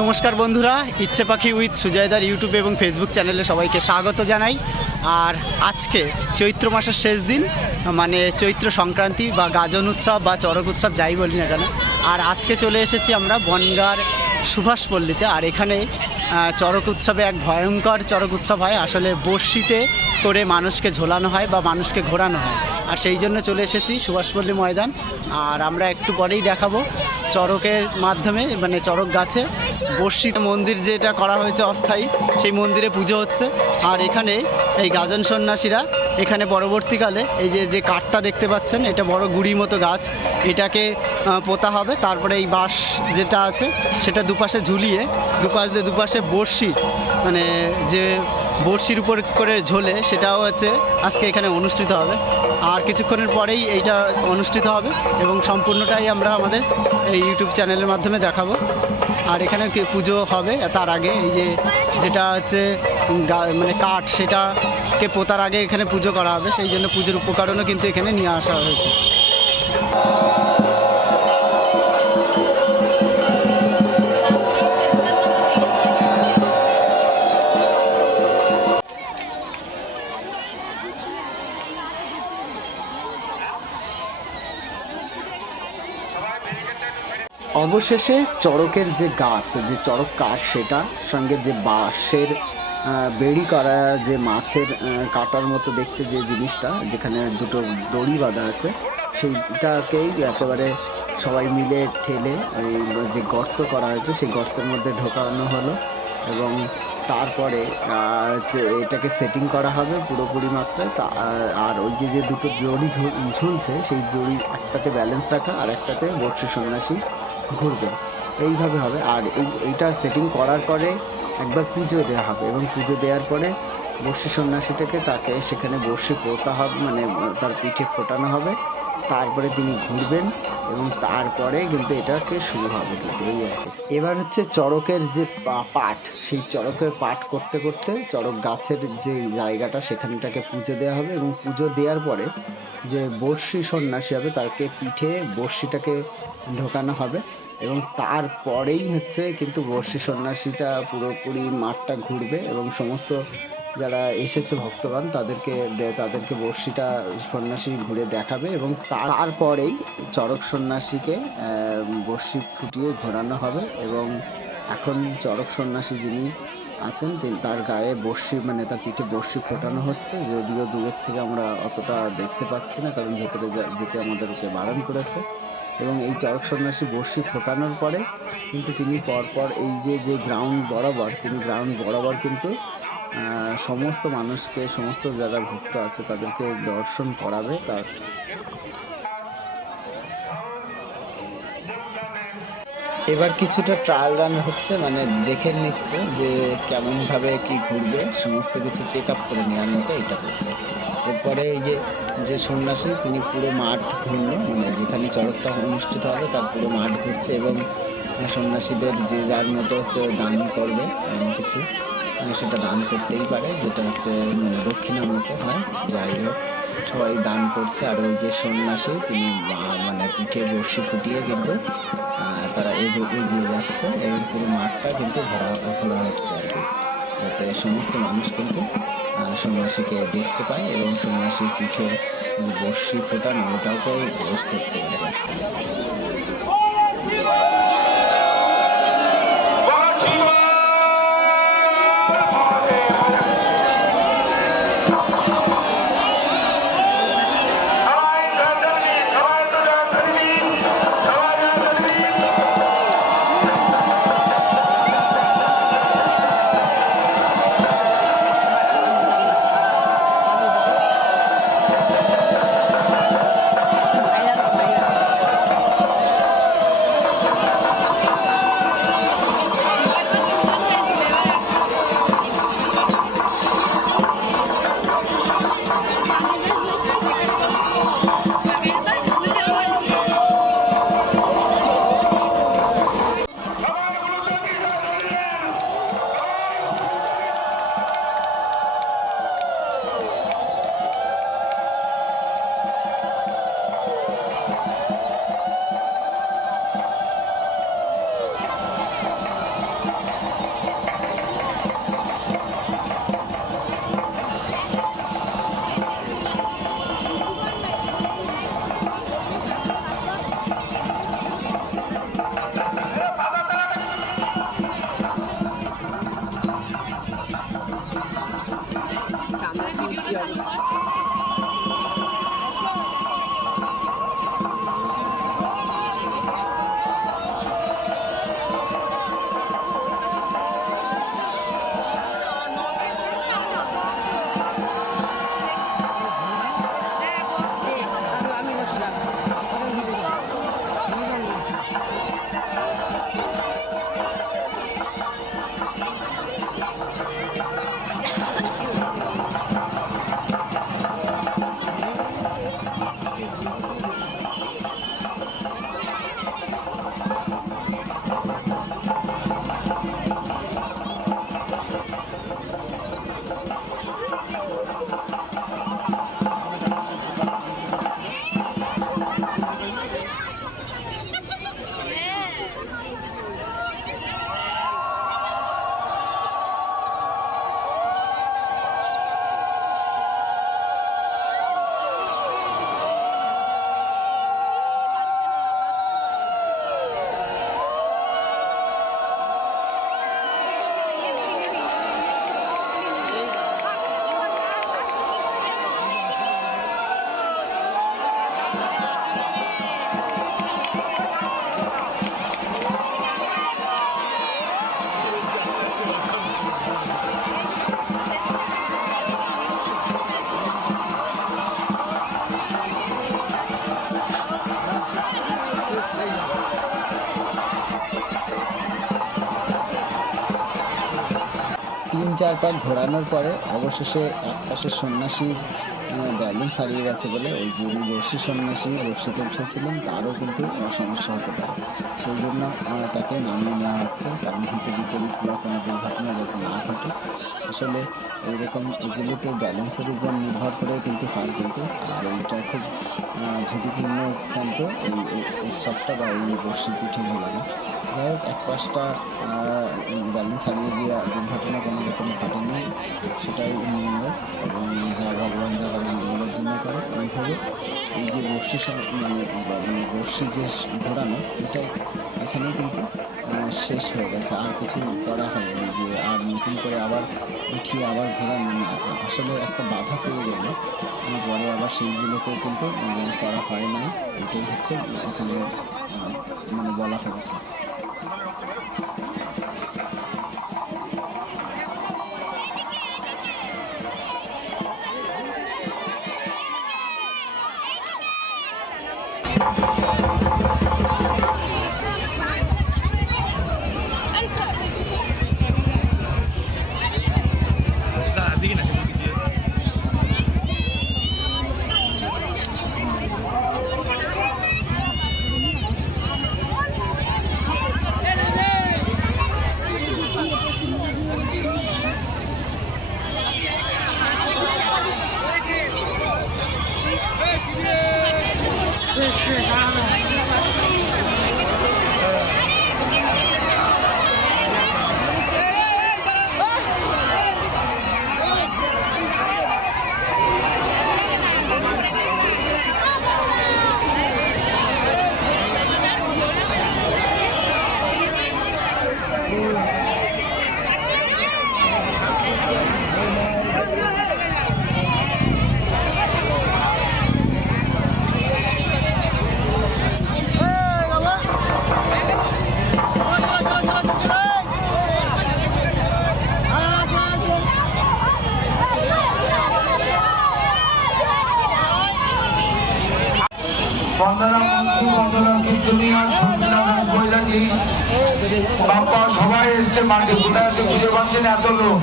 নমস্কার বন্ধুরা, ইচ্ছে পাখি উইথ সুজয়দার ইউটিউব এবং ফেসবুক চ্যানেলে সবাইকে স্বাগত জানাই। আর আজকে চৈত্র মাসের শেষ দিন মানে চৈত্র সংক্রান্তি বা গাজন উৎসব বা চড়ক উৎসব, যাই বলি না কেন। আর আজকে চলে এসেছি আমরা বনগার সুভাষপল্লীতে আর এখানে চড়ক উৎসবে এক ভয়ঙ্কর চড়ক উৎসব হয়। আসলে বর্ষিতে করে মানুষকে ঝোলানো হয় বা মানুষকে ঘোরানো হয়। আর সেই জন্য চলে এসেছি সুভাষপল্লী ময়দান। আর আমরা একটু পরেই দেখাবো চড়কের মাধ্যমে মানে চড়ক গাছে। বর্ষিত মন্দির যেটা করা হয়েছে অস্থায়ী, সেই মন্দিরে পুজো হচ্ছে। আর এখানে এই গাজন সন্ন্যাসীরা এখানে পরবর্তীকালে এই যে যে কাঠটা দেখতে পাচ্ছেন, এটা বড় গুড়ি মতো গাছ। এটাকে পোতা হবে, তারপরে এই বাঁশ যেটা আছে, সেটা দুপাশে ঝুলিয়ে, দুপাশ দিয়ে দুপাশে বড়শি মানে যে বড়শির উপর করে ঝোলে, সেটাও হচ্ছে আজকে এখানে অনুষ্ঠিত হবে। আর কিছুক্ষণের পরেই এইটা অনুষ্ঠিত হবে এবং সম্পূর্ণটাই আমরা আমাদের এই ইউটিউব চ্যানেলের মাধ্যমে দেখাবো। আর এখানে পুজো হবে, তার আগে এই যে, যেটা হচ্ছে মানে কাঠ সেটাকে পোতার আগে এখানে পুজো করা হবে, সেই জন্য পুজোর উপকরণও কিন্তু এখানে নিয়ে আসা হয়েছে। অবশেষে চড়কের যে গাছ, যে চড়ক কাঠ সেটা, সঙ্গে যে বাঁশের বেড়ি করা যে মাছের কাটার মতো দেখতে যে জিনিসটা, যেখানে দুটো দড়ি বাঁধা আছে, সেইটাকেই একেবারে সবাই মিলে ঠেলে এই যে গর্ত করা হয়েছে, সেই গর্তের মধ্যে ঢোকানো হলো এবং তারপরে যে এটাকে সেটিং করা হবে পুরোপুরি মাত্রায়, তা, আর ওই যে যে দুটো দড়ি ঝুলছে, সেই দড়ি একটাতে ব্যালেন্স রাখা আর একটাতে বর্ষি সন্ন্যাসী ঘুরবেন এইভাবে হবে। আর এই, এইটা সেটিং করার পরে একবার পুজো দেওয়া হবে এবং পুজো দেওয়ার পরে বর্ষি সন্ন্যাসীটাকে তাকে সেখানে বর্ষি পোতা হবে মানে তার পিঠে ফোটানো হবে। তারপরে তিনি ঘুরবেন এবং তারপরে কিন্তু এটাকে শুরু হবে। কিন্তু এই আর কি। এবার হচ্ছে চড়কের যে পা- পাঠ, সেই চড়কের পাঠ করতে করতে চড়ক গাছের যে জায়গাটা, সেখানটাকে পুজো দেওয়া হবে এবং পুজো দেওয়ার পরে যে বর্ষি সন্ন্যাসী হবে, তাকে পিঠে বর্ষিটাকে ঢোকানো হবে। এবং তারপরেই হচ্ছে কিন্তু বর্ষি সন্ন্যাসীটা পুরোপুরি মাঠটা ঘুরবে এবং সমস্ত যারা এসেছে ভক্তগণ, তাদেরকে তাদেরকে বর্ষিটা সন্ন্যাসী ঘুরে দেখাবে এবং তার- তারপরেই চরক সন্ন্যাসীকে বর্ষি ফুটিয়ে ঘোরানো হবে এবং এখন চরক সন্ন্যাসী যিনি আছেন, তিনি, তার গায়ে বর্ষি মানে তার পিঠে বর্ষি ফোটানো হচ্ছে। যদিও দূরের থেকে আমরা অতটা দেখতে পাচ্ছি না, কারণ ভেতরে যেতে আমাদেরকে বারণ করেছে। এবং এই চরক সন্ন্যাসী বর্ষি ফোটানোর পরে কিন্তু তিনি পরপর এই যে যে গ্রাউন্ড বরাবর, তিনি গ্রাউন্ড বরাবর কিন্তু সমস্ত মানুষকে, সমস্ত যারা ভক্ত আছে তাদেরকে দর্শন করাবে তার এবার কিছুটা ট্রায়াল রান হচ্ছে মানে দেখে নিচ্ছে যে কেমনভাবে কি ঘুরবে। সমস্ত কিছু চেক আপ করে নেওয়ার মতো এটা করছে এরপরে এই যে যে সন্ন্যাসী, তিনি পুরো মাঠ ঘুরলো মানে যেখানে চড়কটা অনুষ্ঠিত হবে, তার পুরো মাঠ ঘুরছে এবং সন্ন্যাসীদের যে যার মতো হচ্ছে দান করবে, এমন কিছু সেটা দান করতেই পারে, যেটা হচ্ছে মানে দক্ষিণামুখো হয়, যাই হোক, সবাই দান করছে। আর ওই যে সন্ন্যাসী, তিনি মানে পিঠে বর্ষি ফুটিয়ে কিন্তু তারা এগিয়ে যাচ্ছে। এবং পুরো মাঠটা কিন্তু ঘোরা ঘোরা হচ্ছে আর কি। যাতে সমস্ত মানুষ কিন্তু সন্ন্যাসীকে দেখতে পায় এবং সন্ন্যাসীর পিঠের যে বর্ষি ফোটানো ওটাকে ভোগ করতে পারে সবাই চার পাক ঘোরানোর পরে অবশেষে এক পাশে সন্ন্যাসীর ব্যালেন্স হারিয়ে গেছে বলে ওই যে বর্ষি সন্ন্যাসী বর্ষিতে উঠেছিলেন, তারও কিন্তু সমস্যা হতে পারে। সেই জন্য তাকে নামিয়ে নেওয়া হচ্ছে, কারণ হিতে বিপরীত বা কোনো দুর্ঘটনা যাতে না ঘটে। আসলে এইরকম এগুলিতে ব্যালেন্সের উপর নির্ভর করে কিন্তু হয় কিন্তু, আর এইটা খুব ঝুঁকিপূর্ণ কিন্তু এই উৎসবটা বা এই বর্ষি পিঠে ঘোরানো যাই হোক, এক পাশটা ব্যালেন্স হারিয়ে গিয়ে দুর্ঘটনা কোনো রকম ঘটেনি, সেটাই মঙ্গল এবং যা ভগবান যা করে জন্য করে এইভাবে এই যে বর্ষি মানে মানে বর্ষি যে ঘোরানো, এটাই এখানেই কিন্তু শেষ হয়ে গেছে। আর কিছু করা হয়নি যে আর নতুন করে আবার উঠিয়ে আবার ঘোরানো না। আসলে একটা বাধা পেয়ে গেলে। পরে আবার সেইগুলোকে কিন্তু করা হয় না এটাই হচ্ছে এখানে মানে বলা হয়েছে। 这是他的。সন্ধ্যা বৈরাগী। বাপ্পা সবাই এসছে মাঠে। কোথায় আছে খুঁজে পাচ্ছেন এত লোক।